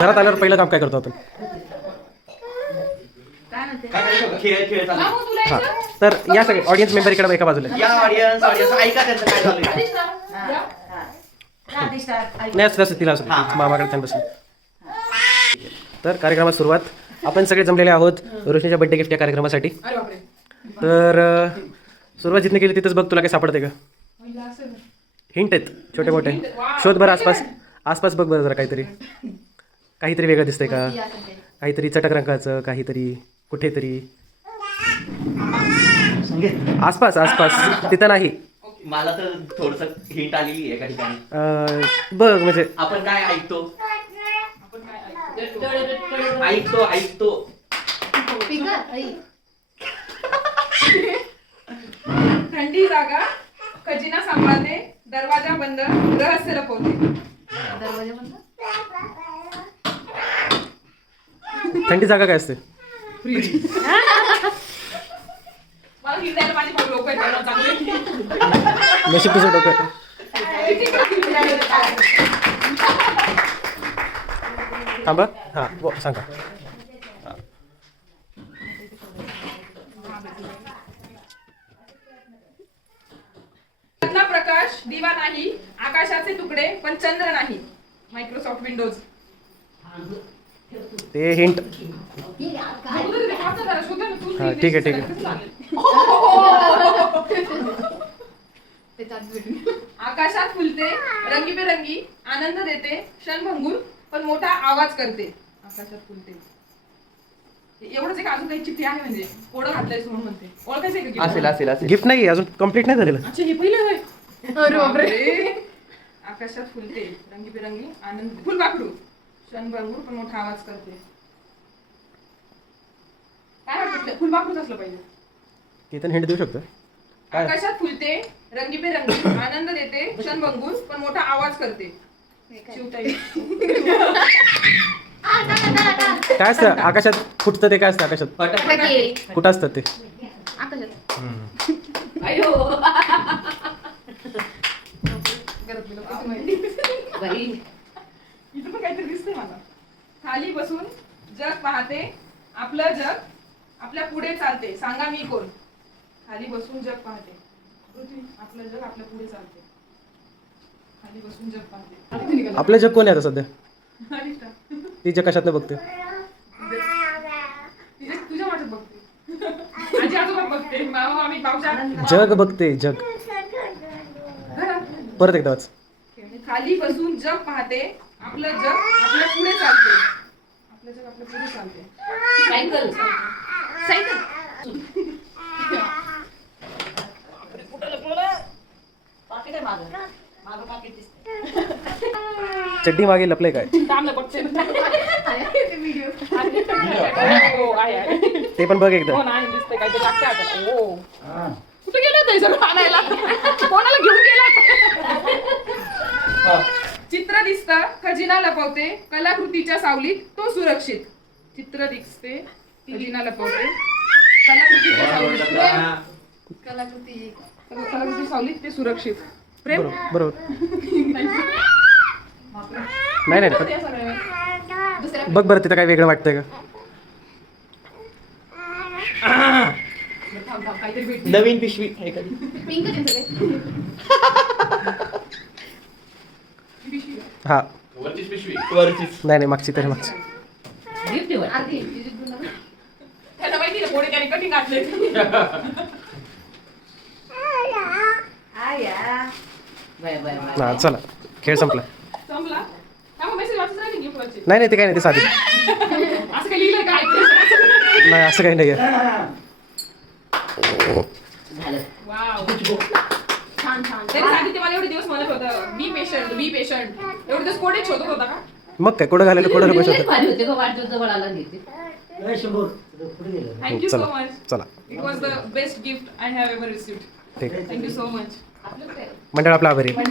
घरात आल्यावर पहिलं काम काय करतो आपण? हा, तर या सगळे ऑडियन्स मेंबर इकडे एका बाजूला नाही असं तिला असं मामाकडे छान बसून. तर कार्यक्रमात सुरुवात. आपण सगळे जमलेले आहोत रोशनीच्या बर्थडे गिफ्ट या कार्यक्रमासाठी. तर सुरुवात जिथने केली तिथंच बघ, तुला काय सापडते का? हिंट आहेत छोटे मोठे. शोध बरं आसपास, आसपास बघ बरं जरा काहीतरी काहीतरी वेगळं दिसतंय का? काहीतरी चटक रंगाचं, काहीतरी कुठेतरी आसपास आसपास तिथं नाही. मला तर थोडस हिंट आलेली आहे एका ठिकाणी. बघ म्हणजे आपण काय ऐकतो ऐकतो ऐकतो थंडी जागा, खजिना सांभाळते, दरवाजा बंद, रहस्य लपवते. दरवाजा बंद. थंडी जागा काय असते? मला हिंट द्यायला माझी भाऊ लोक आहेत चांगले. नशीब तुझं डोकं. थांबा. हां सांगा. त्यातला प्रकाश दिवा नाही, आकाशाचे तुकडे पण चंद्र नाही. Microsoft Windows. ते हिंट. हां ठीक आहे ठीक आहे. आकाशात फुलते, रंगीबेरंगी, आनंद देते, क्षणभंगूर पण मोठा आवाज करते. आकाशात फुलते. एवढंच एक अजून काही चिठ्ठी आहे म्हणजे कोडं घातलंय म्हणून म्हणते. ओळखायचंय का? असेल असेल असेल. गिफ्ट नाही अजून कम्प्लीट नाही झालेलं. अच्छा हे पहिलं होय. अरे बापरे. आकाशात फुलते, रंगीबेरंगी, आनंद, फुलपाखरू, क्षणभंगूर पण मोठा आवाज करते. काय वाटतं? फुलपाखरूच असलं पाहिजे. इथं हिंट देऊ शकतो. आकाशात फुलते, रंगीबेरंगी, आनंद देते, क्षणभंगूर पण मोठा आवाज करते. शिवताई. काय असतं आकाशात फुटतं ते? काय असतं आकाशात? फटाके. कुठं असतं ते? आकाशात. अयो. बाई. इथं पण काहीतरी दिसतंय मला. खाली बसून जग पाहते, आपलं जग आपल्या पुढे चालते, सांगा मी कोण? खाली बसून जग पाहते, आपलं जग आपल्या पुढे चालते. खाली बसून जग पाहते. आपलं जग कोण आहे आता सध्या? अनिष्टा. ती जग कशातनं बघते? तुझ्या वाटत बघते. आजी आजोबा बघते, मामा मामी पावसा. जग बघते जग. परत एकदा वाच. खाली बसून जग पाहते, आपलं जग आपल्या पुढे चालते. आपलं जग आपल्या पुढे चालते. सायकल. सायकल. पाकिट आहे मागं. मागं पाकिट दिसतंय. चड्डी मागे लपले काय? थांब बघते. व्हिडिओ. हो आहे. ते पण बघ एकदा. हो नाही दिसतंय काय ते टाकते आता. हो. कुठे गेलं ते सगळं आणायला? कोणाला घेऊन गेला? चित्र दिसतं, खजिना लपवते, कलाकृतीच्या सावलीत तो सुरक्षित. चित्र दिसते, खजिना लपवते, कलाकृतीच्या सावलीत कलाकृती सावलीत ते सुरक्षित. प्रेम. बरोबर. नाही नाही ते सगळं. बघ बरं तिथं काय वेगळं वाटतंय का? काहीतरी भेटते. नवीन पिशवी एखादी. पिंक आहे सगळे. हा वरचीच. नाही नाही मागची तरी मागची. गिफ्ट आहे आधी. त्यांना माहिती ना कोणी त्याने कटिंग घातले. Bye bye bye. हा चला खेळ संपला. संपला. हा मेसेज वाचत राहिली गिफ्ट वरचे. नाही नाही ते काय नाही ते साधी. असं काही लिहिलंय काय? नाही असं काही नाही आहे. झालं. वाव. छान छान. त्यांनी सांगितलं मला एवढे दिवस म्हणत होतं बी पेशंट बी पेशंट. एवढे दिवस कोणी शोधत होता का? मग काय कोडं घालायला कोडं पैसे लई भारी होते का वाटतं जवळ आला घेते. थँक्यू सो चला मच. चला it was the best gift I have ever received. ठीक आहे. Thank you so much. मंडळ आपला आभारी. पण